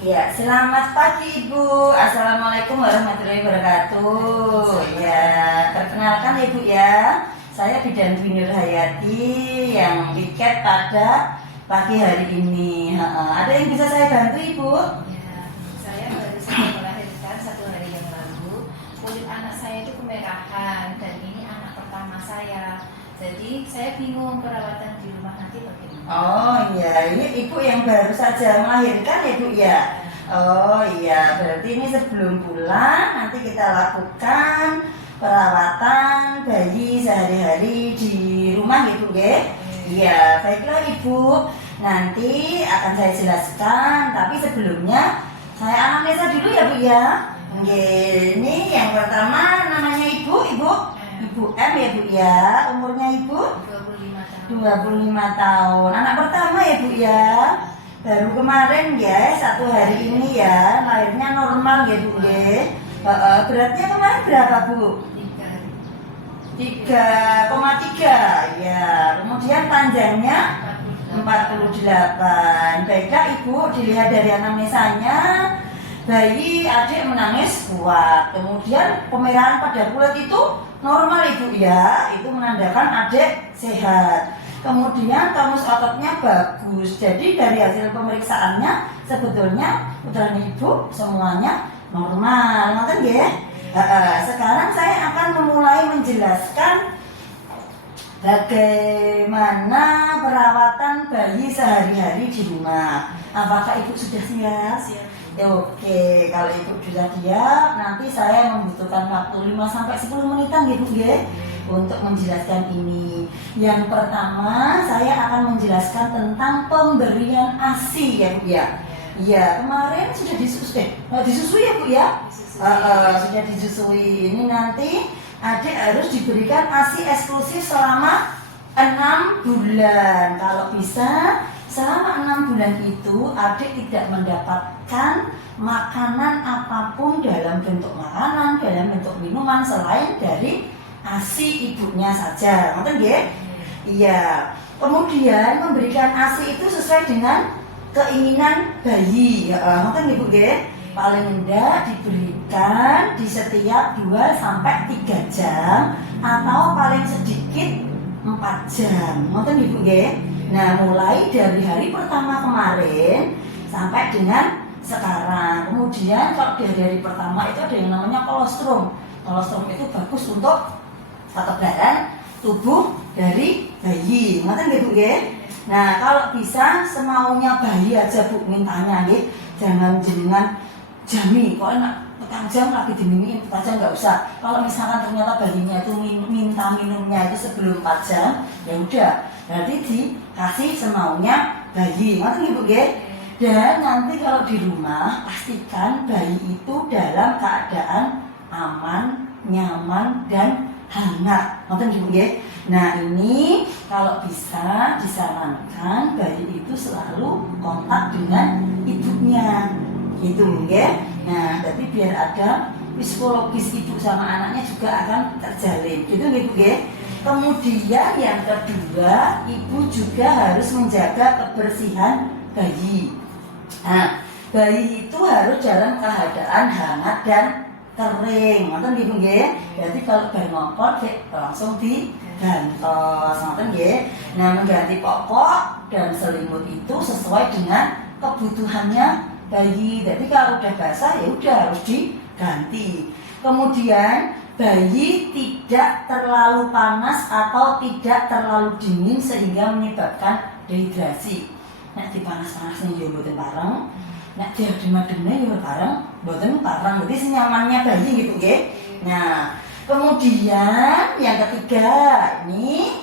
Ya, selamat pagi Ibu. Assalamualaikum warahmatullahi wabarakatuh. Ya, perkenalkan Ibu ya. Saya Bidan Dwi Nur Hayati yang piket pada pagi hari ini. Ada yang bisa saya bantu Ibu? Ya, saya baru saja melahirkan 1 hari yang lalu. Kulit anak saya itu kemerahan dan ini anak pertama saya. Jadi saya bingung perawatan di rumah nanti bagaimana. Oh iya, ini Ibu yang baru saja melahirkan ya Bu ya? Oh iya, berarti ini sebelum pulang nanti kita lakukan perawatan bayi sehari-hari di rumah ya Bu ya? Iya, baiklah Ibu. Nanti akan saya jelaskan, tapi sebelumnya saya anamnesa dulu ya Bu ya? Ini yang pertama namanya Ibu M ya Bu ya? Umurnya Ibu? 25 tahun. 25 tahun. Anak pertama ya Bu ya. Baru kemarin ya, 1 hari ini ya, lahirnya normal ya Bu ya. Beratnya kemarin berapa Bu? 3,3 ya. Kemudian panjangnya 48. Baiklah Ibu, dilihat dari anamnesanya, bayi adik menangis kuat. Kemudian kemerahan pada kulit itu normal Ibu ya. Itu menandakan adik sehat. Kemudian tonus ototnya bagus. Jadi dari hasil pemeriksaannya sebetulnya putra Ibu semuanya normal. Ngerti ya? Sekarang saya akan memulai menjelaskan bagaimana perawatan bayi sehari-hari di rumah. Apakah Ibu sudah siap? Siap. Oke, kalau Ibu sudah siap, nanti saya membutuhkan waktu 5-10 menitan gitu ya, untuk menjelaskan ini. Yang pertama, saya akan menjelaskan tentang pemberian ASI ya Bu ya. Iya, kemarin sudah disusui ya Bu ya? Sudah disusui. Ini nanti adik harus diberikan ASI eksklusif selama 6 bulan. Kalau bisa selama 6 bulan itu adik tidak mendapatkan makanan apapun dalam bentuk makanan, dalam bentuk minuman selain dari ASI ibunya saja. Ngerti nggih? Iya. Kemudian memberikan ASI itu sesuai dengan keinginan bayi. Ngerti nggih Bu nggih? Paling rendah diberikan di setiap 2-3 jam atau paling sedikit 4 jam. Ngerti nggih Bu nggih? Nah, mulai dari hari pertama kemarin sampai dengan sekarang. Kemudian kalau dari hari pertama itu ada yang namanya kolostrum. Kolostrum itu bagus untuk kekebalan tubuh dari bayi. Ngerti nggih Bu nggih? Nah, kalau bisa semaunya bayi aja Bu mintanya nggih. Jangan jenengan jami, kok enak petang jam lagi diminiin, petang jam nggak usah. Kalau misalkan ternyata bayinya itu minta minumnya itu sebelum 4 jam, ya udah, berarti dikasih semaunya bayi. Ngerti nggih Bu nggih? Dan nanti kalau di rumah pastikan bayi itu dalam keadaan aman, nyaman dan hangat. Ngerti nggih Bu nggih? Nah, ini kalau bisa disarankan bayi itu selalu kontak dengan ibunya. Gitu nggih. Nah, tapi biar ada psikologis ibu sama anaknya juga akan terjalin. Gitu nggih Bu nggih. Kemudian yang kedua, ibu juga harus menjaga kebersihan bayi. Nah, bayi itu harus dalam keadaan hangat dan kering. Ngoten nggih Bu nggih. Berarti kalau bayi ngopot langsung digantos. Ngoten nggih. Nah, mengganti popok dan selimut itu sesuai dengan kebutuhannya bayi. Jadi kalau udah basah ya udah harus diganti. Kemudian bayi tidak terlalu panas atau tidak terlalu dingin sehingga menyebabkan dehidrasi. Nek dipanas-panasnya ya mboten pareng, nek diadem-ademnya ya pareng, mboten pareng. Jadi senyamannya bayi gitu nggih. Nah, kemudian yang ketiga ini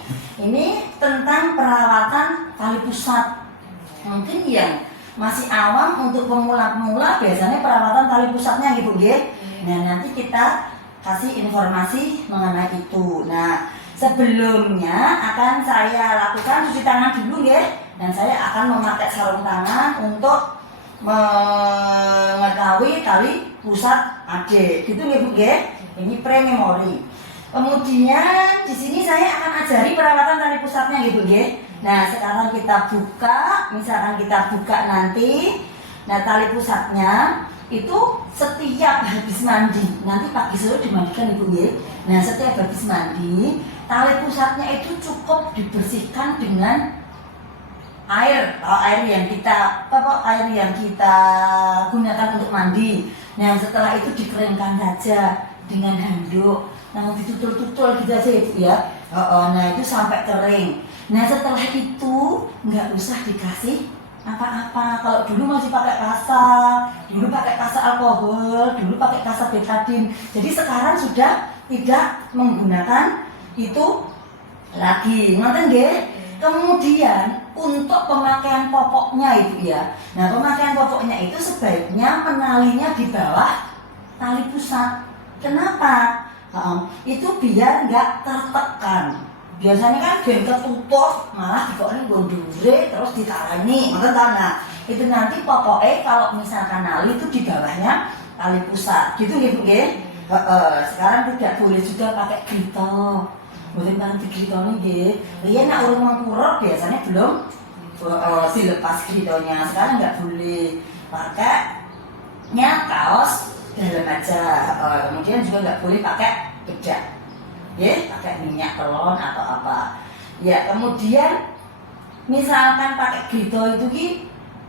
tentang perawatan tali pusat. Mungkin yang masih awam untuk pemula-pemula biasanya perawatan tali pusatnya gitu nggih. Nah, nanti kita kasih informasi mengenai itu. Nah, sebelumnya akan saya lakukan cuci tangan dulu nggih, dan saya akan memakai sarung tangan untuk mengetahui tali pusat adik. Gitu nggih Bu nggih. Ini pre-memori. Kemudian di sini saya akan ajari perawatan tali pusatnya gitu nggih. Nah, sekarang kita buka, misalkan kita buka nanti Nah, tali pusatnya itu setiap habis mandi, nanti pagi sore dimandikan Ibu ya. Nah, setiap habis mandi, tali pusatnya itu cukup dibersihkan dengan air, air yang kita gunakan untuk mandi. Nah, setelah itu dikeringkan saja dengan handuk. Nah, ditutul-tutul gitu aja Ibu ya. Nah, itu sampai kering. Nah, setelah itu nggak usah dikasih apa-apa. Kalau dulu masih pakai kasa, dulu pakai kasa alkohol, dulu pakai kasa betadine. Jadi sekarang sudah tidak menggunakan itu lagi. Ngoten nggih? Kemudian untuk pemakaian popoknya Ibu ya. Nah, pemakaian popoknya itu sebaiknya menalinya di bawah tali pusat. Kenapa? Itu biar nggak tertekan. Biasanya kan gen ketutup malah dikokne gondure terus ditarani, ngoten ta. Nah, itu nanti pokoknya kalau misalkan nali itu di bawahnya tali pusat. Gitu nggih Bu nggih? Sekarang tidak boleh juga pakai grito. Boleh nanti gritone nggih. Riyen nek urung mengkurep biasanya belum dilepas gritonya. Sekarang nggak boleh. Pakainya kaos dalam aja. Kemudian juga nggak boleh pakai bedak. Ya, pakai minyak telon atau apa. Ya, kemudian misalkan pakai grito itu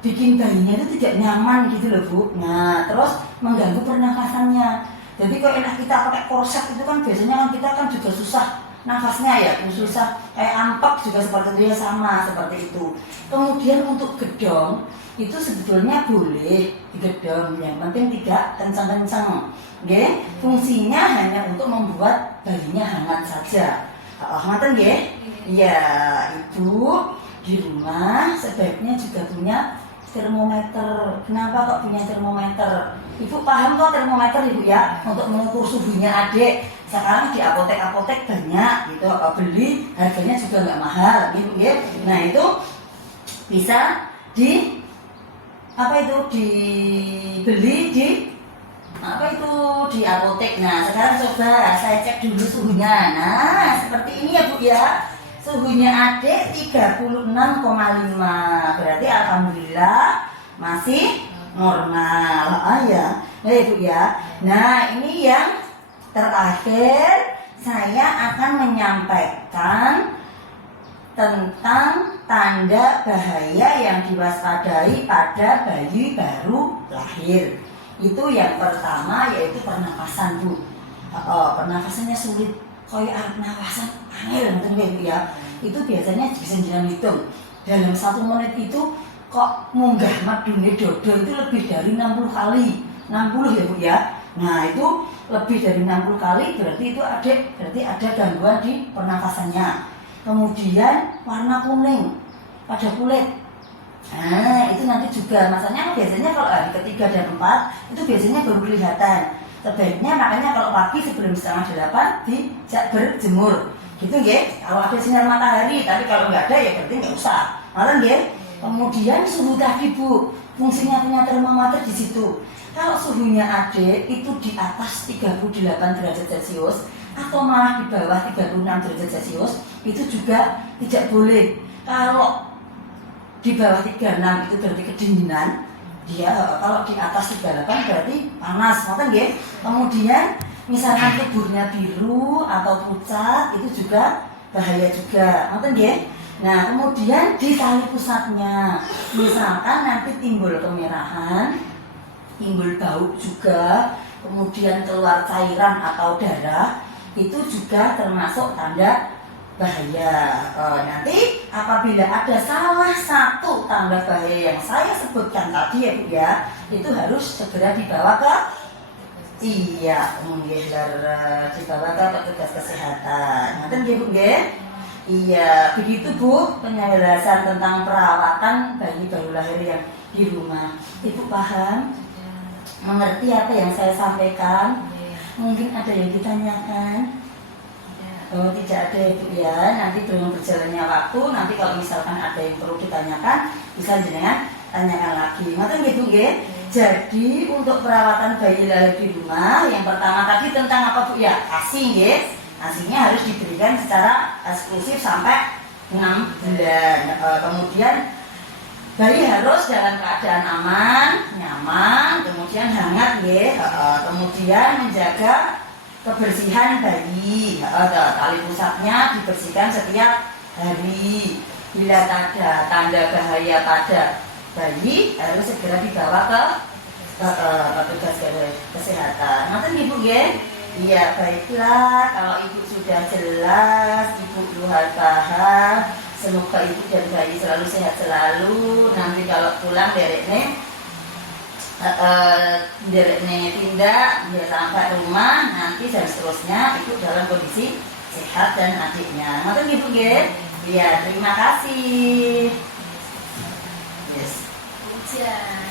bikin bayinya itu tidak nyaman gitu loh Bu. Nah, terus mengganggu pernafasannya. Jadi kalau enak kita pakai korset itu kan biasanya kita kan juga susah nafasnya ya, susah kayak ampek juga seperti itu ya, sama seperti itu. Kemudian untuk gedong itu sebetulnya boleh digedong, yang penting tidak kencang-kencang. Nggih, fungsinya hanya untuk membuat bayinya hangat saja. Ngoten nggih? Iya, Ibu di rumah sebaiknya juga punya termometer. Kenapa kok punya termometer? Ibu paham kok termometer Ibu ya, untuk mengukur suhunya adik. Sekarang di apotek-apotek banyak gitu, beli harganya juga nggak mahal gitu ya. Nah, itu bisa dibeli di apotek. Nah, sekarang coba saya cek dulu suhunya. Nah, seperti ini ya Bu ya. Suhunya adik 36,5. Berarti alhamdulillah masih normal. Ya. Nah, Ibu ya. Nah, ini yang terakhir saya akan menyampaikan tentang tanda bahaya yang diwaspadai pada bayi baru lahir. Itu yang pertama yaitu pernapasan Bu. Pernapasannya sulit, kayak arep napasan angel ngoten Bu ya. Itu biasanya bisa hitung. Dalam 1 menit itu kok munggah madune dodo itu lebih dari 60 kali. 60 ya Bu ya. Nah, itu lebih dari 60 kali berarti ada gangguan di pernapasannya. Kemudian warna kuning pada kulit. Nah, itu nanti juga masanya biasanya kalau hari ketiga dan 4 itu biasanya baru kelihatan. Sebaiknya makanya kalau pagi sebelum 7:30 dijak berjemur. Gitu nggih. Kalau ada sinar matahari, tapi kalau nggak ada ya berarti nggak usah. Malah nggih. Kemudian suhu tadi Bu, fungsinya punya termometer di situ. Kalau suhunya adik itu di atas 38 derajat Celcius atau malah di bawah 36 derajat Celcius, itu juga tidak boleh. Kalau di bawah 36 itu berarti kedinginan. Dia kalau di atas 38 berarti panas, ngoten nggih. Kemudian misalkan tubuhnya biru atau pucat itu juga bahaya juga, ngoten nggih. Nah, kemudian di tali pusatnya misalkan nanti timbul kemerahan, timbul bau juga, kemudian keluar cairan atau darah, itu juga termasuk tanda bahaya. Nanti apabila ada salah satu tanda bahaya yang saya sebutkan tadi ya Bu ya, itu harus segera dibawa ke dibawa ke petugas kesehatan. Nanti nggih Bu nggih? Iya, begitu Bu penjelasan tentang perawatan bayi baru lahir yang di rumah. Ibu paham? Mengerti apa yang saya sampaikan? Mungkin ada yang ditanyakan? Oh, tidak ada Ibu ya. Nanti dengan berjalannya waktu, nanti kalau misalkan ada yang perlu ditanyakan, bisa jenengan tanyakan lagi. Ngoten nggih Bu nggih? Jadi untuk perawatan bayi lahir di rumah, yang pertama tadi tentang apa Bu ya? ASI nggih. ASInya harus diberikan secara eksklusif sampai 6 bulan. Kemudian Bayi harus dalam keadaan aman, nyaman, kemudian hangat ya. Kemudian menjaga kebersihan bayi. Tali pusatnya dibersihkan setiap hari. Bila ada tanda bahaya pada bayi harus segera dibawa ke petugas kesehatan. Nanti ibu ya. Iya baiklah, kalau ibu sudah jelas, ibu juga paham. Semoga ibu dan bayi selalu sehat selalu. Nanti kalau pulang dereknya tindak dia sampai rumah, nanti dan seterusnya ibu dalam kondisi sehat dan adiknya. Nanti ibu ya. Iya terima kasih. Yes. Hujan.